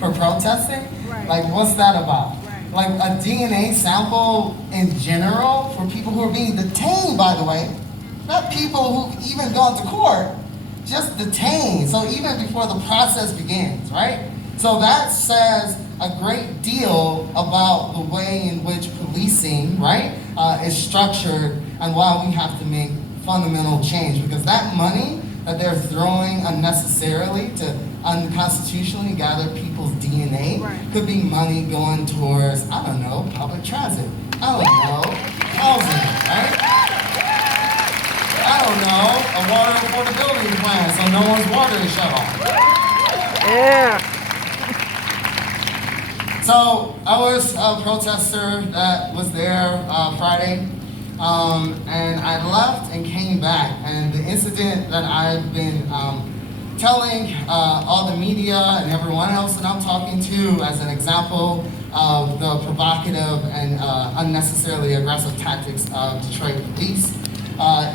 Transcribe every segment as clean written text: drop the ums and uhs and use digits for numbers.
for protesting? Right. Like, what's that about? Right. Like a DNA sample in general for people who are being detained, by the way, not people who've even gone to court, just detained. So even before the process begins, right? So that says a great deal about the way in which policing, right, is structured and why we have to make fundamental change. Because that money that they're throwing unnecessarily to unconstitutionally gather people's DNA could be money going towards, I don't know, public transit. I don't know, housing, right? I don't know, a water affordability plan so no one's water is shut off. Yeah. So I was a protester that was there Friday, and I left and came back. And the incident that I've been telling all the media and everyone else that I'm talking to as an example of the provocative and unnecessarily aggressive tactics of Detroit police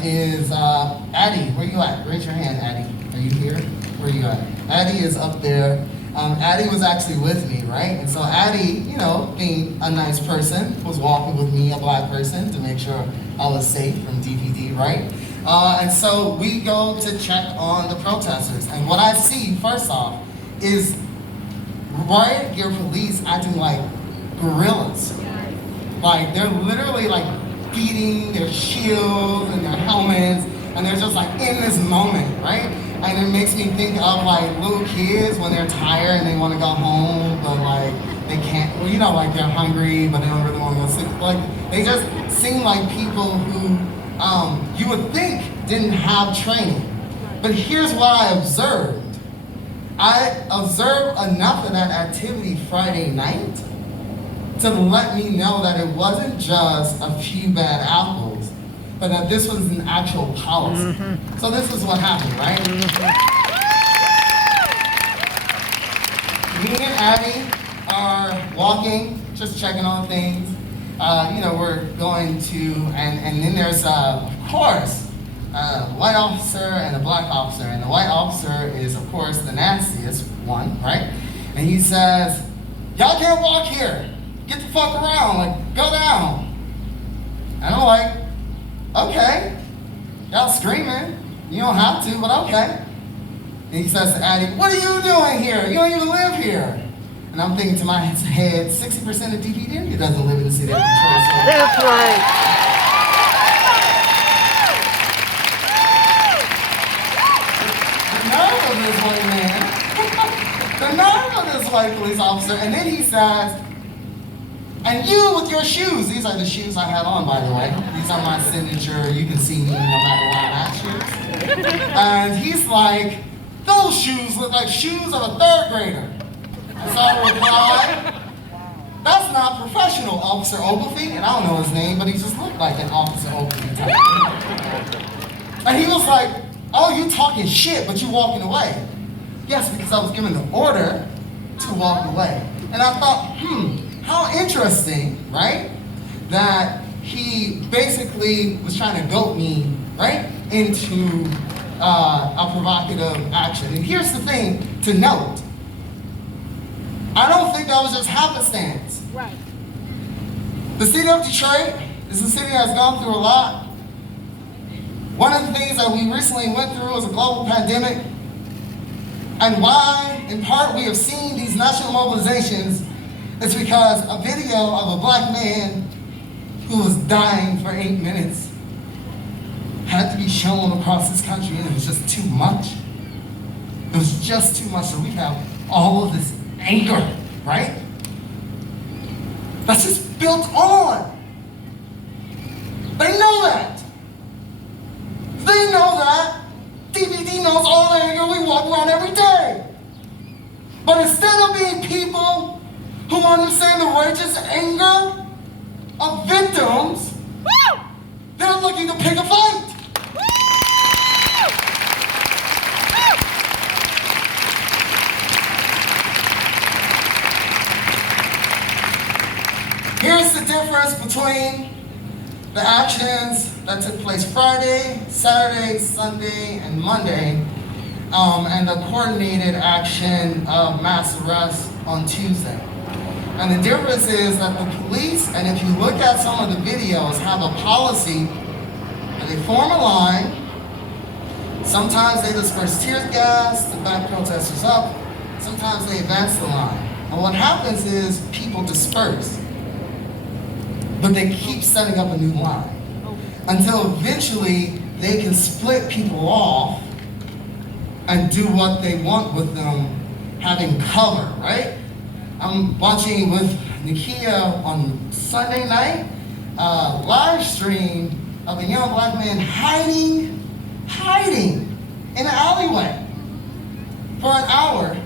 is Addie. Where you at? Raise your hand, Addie. Are you here? Where you at? Addie is up there. Addie was actually with me, right? And so Addie, you know, being a nice person, was walking with me, a black person, to make sure I was safe from DPD, right? And so we go to check on the protesters. And what I see, first off, is riot gear police acting like gorillas. Like, they're literally like beating their shields and their helmets, and they're just like in this moment, right? And it makes me think of like little kids when they're tired and they want to go home, but like they can't, well, you know, like they're hungry, but they don't really want to go sleep. Like, they just seem like people who you would think didn't have training. But here's what I observed. I observed enough of that activity Friday night to let me know that it wasn't just a few bad apples, but that this was an actual policy. So this is what happened, right? Me and Abby are walking, just checking on things. You know, we're going to, and then there's, of course, a white officer and a black officer. And the white officer is, of course, the nastiest one, right? And he says, y'all can't walk here. Get the fuck around, like, go down. And I'm like, okay, y'all screaming. You don't have to, but okay. And he says to Addie, what are you doing here? You don't even live here. And I'm thinking to my head, 60% of DPD doesn't live in the city of Detroit. So. That's right. The nerve of this white man, the nerve of this white police officer, and then he says, and you with your shoes, these are the shoes I had on, by the way. These are my signature, you can see me no matter where I'm at shoes. And he's like, those shoes look like shoes of a third grader. And so I replied, that's not professional, Officer Ogilvie. And I don't know his name, but he just looked like an Officer Ogilvie type. And he was like, oh, you talking shit, but you walking away. Yes, because I was given the order to walk away. And I thought, how interesting, right? That he basically was trying to goat me, right, into a provocative action. And here's the thing to note. I don't think that was just happenstance. Right. The city of Detroit is a city that's gone through a lot. One of the things that we recently went through was a global pandemic. And why, in part, we have seen these national mobilizations is because a video of a black man who was dying for 8 minutes had to be shown across this country, and it was just too much. It was just too much, so we have all of this anger, right? That's just built on. They know that. They know that. DPD knows all the anger we walk around every day. But instead of being people who understand the righteous anger of victims, they're looking to pick a fight. Here's the difference between the actions that took place Friday, Saturday, Sunday, and Monday and the coordinated action of mass arrest on Tuesday. And the difference is that the police, and if you look at some of the videos, have a policy that they form a line. Sometimes they disperse tear gas to back protesters up. Sometimes they advance the line. And what happens is people disperse, but they keep setting up a new line until eventually they can split people off and do what they want with them having cover, right? I'm watching with Nakia on Sunday night, live stream of a young black man hiding in an alleyway for an hour,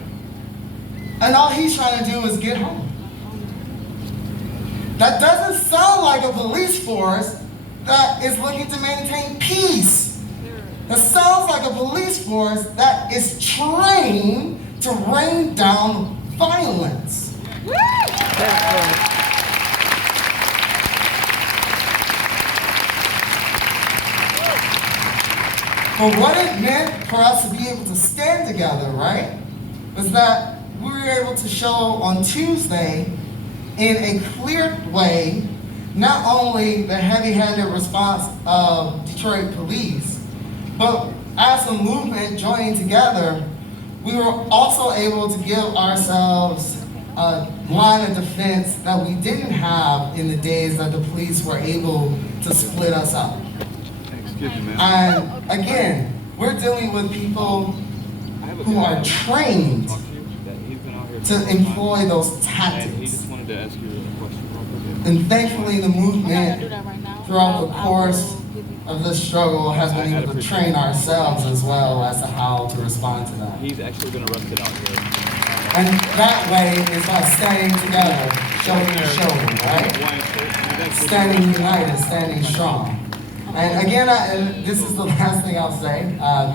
and all he's trying to do is get home. That doesn't sound like a police force that is looking to maintain peace. That sounds like a police force that is trained to rain down violence. But what it meant for us to be able to stand together, right, was that we were able to show on Tuesday in a clear way not only the heavy-handed response of Detroit police, but as a movement joining together, we were also able to give ourselves a line of defense that we didn't have in the days that the police were able to split us up. Excuse me, ma'am. And again, we're dealing with people who are trained to employ those And he tactics. just wanted to ask you a question. And thankfully, the movement throughout the course of this struggle has been able to train ourselves as well as to how to respond to that. He's actually been arrested out here. And that way is by standing together, shoulder to shoulder, right? Standing united, standing strong. And again, and this is the last thing I'll say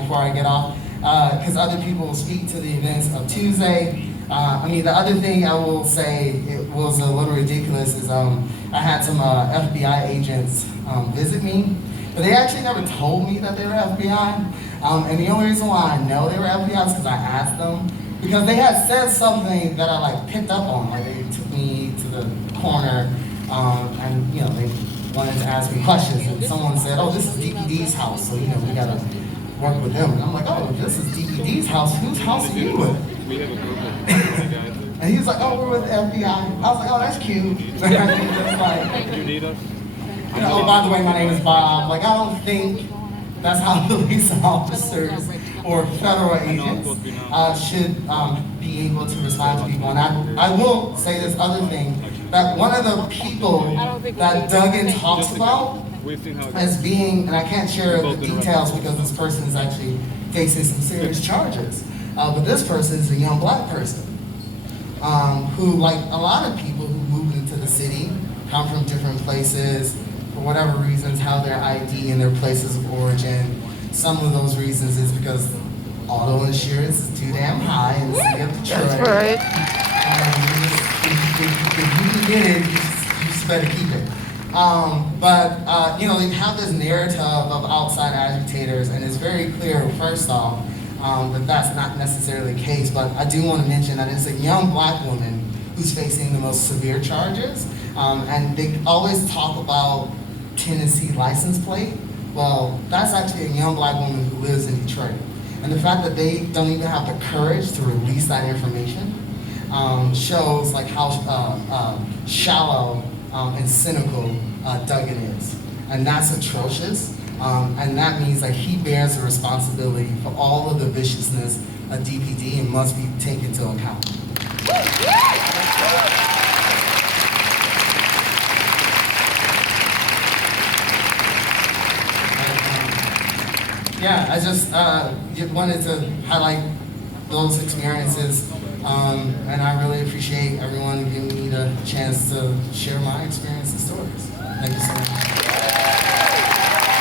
before I get off, because other people will speak to the events of Tuesday. The other thing I will say, it was a little ridiculous, is I had some FBI agents visit me, but they actually never told me that they were FBI. And the only reason why I know they were FBI is because I asked them, because they had said something that I picked up on. Like they took me to the corner, and they wanted to ask me questions, and someone said, "Oh, this is DPD's house, so we gotta work with them." And I'm like, "Oh, if this is DPD's house, whose house are you with?" We have a group of guys. And he was like, "Oh, we're with the FBI." I was like, "Oh, that's cute." It's like, You need us? oh, by the way, my name is Bob. Like, I don't think that's how police officers or federal agents should be able to respond to people. And I will say this other thing, that one of the people that Duggan talks about as being, and I can't share the details because this person is actually facing some serious charges, but this person is a young black person who, like a lot of people who moved into the city, come from different places, for whatever reasons, have their ID and their places of origin. Some of those reasons is because auto insurance is too damn high in the city of Detroit. That's right. If you can get it, you just better keep it. They have this narrative of outside agitators, and it's very clear, first off, that that's not necessarily the case. But I do want to mention that it's a young black woman who's facing the most severe charges. And they always talk about Tennessee license plate. Well, that's actually a young black woman who lives in Detroit. And the fact that they don't even have the courage to release that information shows like how shallow and cynical Duggan is. And that's atrocious. And that means that he bears the responsibility for all of the viciousness of DPD and must be taken into account. I just wanted to highlight those experiences, and I really appreciate everyone giving me the chance to share my experience and stories. Thank you so much.